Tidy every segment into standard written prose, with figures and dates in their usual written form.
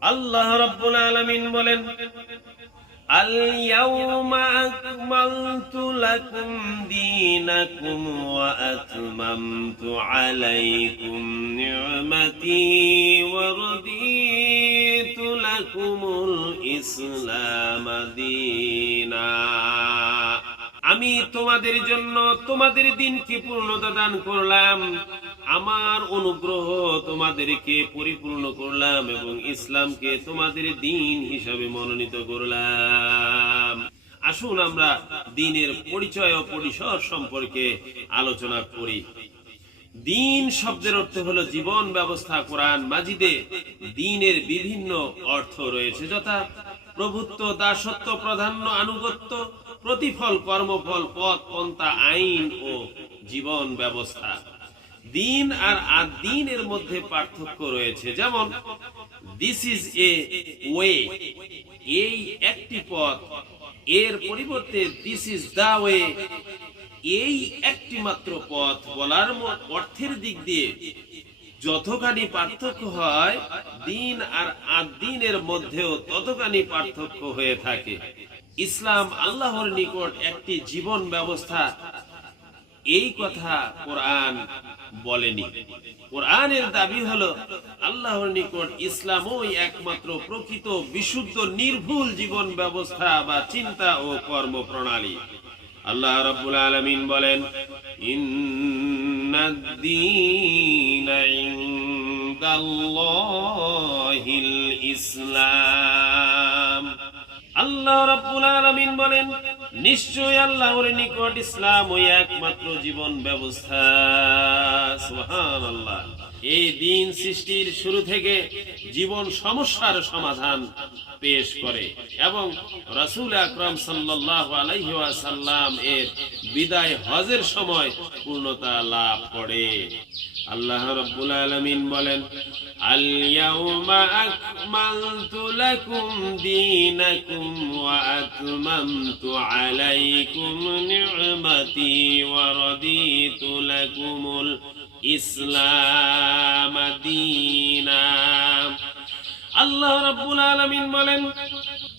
আল্লাহ রাব্বুল আলামিন বলেন, আল ইয়াউমা আকমালতু লাকুম দীনাকুম ওয়া আতমামতু আলাইকুম নি'মাতি ওয়া রাদিতু লাকুমুল ইসলাম দীনা। আমি তোমাদের জন্য তোমাদের দিনকে পূর্ণতা দান করলাম, আমার অনুগ্রহ তোমাদেরকে পরিপূর্ণ করলাম এবং ইসলামকে তোমাদের দিন হিসাবে মনোনীত করলাম। আসুন আমরা দিনের পরিচয় ও পরিসর সম্পর্কে আলোচনা করি। দিন শব্দের অর্থ হলো জীবন ব্যবস্থা। কোরআন মাজিদে দিনের বিভিন্ন অর্থ রয়েছে, যথা প্রভুত্ব, দাসত্ব, প্রাধান্য, আনুগত্য, প্রতিফল, কর্মফল, পথ, পন্থা, আইন ও জীবন ব্যবস্থা। দিন আর আদ-দ্বীনের মধ্যে পার্থক্য রয়েছে, যেমন দিস ইজ এ ওয়ে, এই একটি পথ, এর পরিবর্তে দিস ইজ দা ওয়ে, এই একটি মাত্র পথ বলার অর্থের দিক দিয়ে যতখানি পার্থক্য হয়, দিন আর আদ-দ্বীনের মধ্যেও ততখানি পার্থক্য হয়ে থাকে। ইসলাম আল্লাহর নিকট একটি জীবন ব্যবস্থা, এই কথা কোরআন বলেনি। কোরআনের দাবি হলো আল্লাহর নিকট ইসলামই একমাত্র প্রকৃত বিশুদ্ধ নির্ভুল জীবন ব্যবস্থা বা চিন্তা ও কর্মপ্রণালী। আল্লাহ রাব্বুল আলামিন বলেন, ইন্নাদ-দীনা ইনদাল্লাহিল ইসলাম। আল্লাহ রাব্বুল আলামিন বলেন, নিশ্চয় আল্লাহর নিকট ইসলাম ওই একমাত্র জীবন ব্যবস্থা। সুবহানাল্লাহ। এই দিন সৃষ্টির শুরু থেকে জীবন সমস্যার সমাধান পেশ করে এবং রাসূল আকরাম সাল্লাল্লাহু আলাইহি ওয়াসাল্লাম এর বিদায় হজের সময় পূর্ণতা লাভ করে। আল্লাহ রাব্বুল আলামিন বলেন, আল ইয়াউমা আকমালতু লাকুম দীনাকুম ওয়া আতমামতু আলাইকুম নি'মাতি ওয়া রাদিতু লাকুমুল ইসলাম দীনা। আল্লাহ রাব্বুল আলামিন বলেন,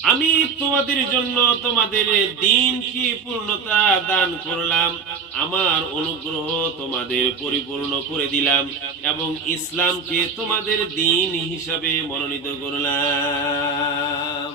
আমি তোমাদের জন্য তোমাদের দিনকে পূর্ণতা দান করলাম, আমার অনুগ্রহ তোমাদের পরিপূর্ণ করে দিলাম এবং ইসলামকে তোমাদের দিন হিসাবে মনোনীত করলাম।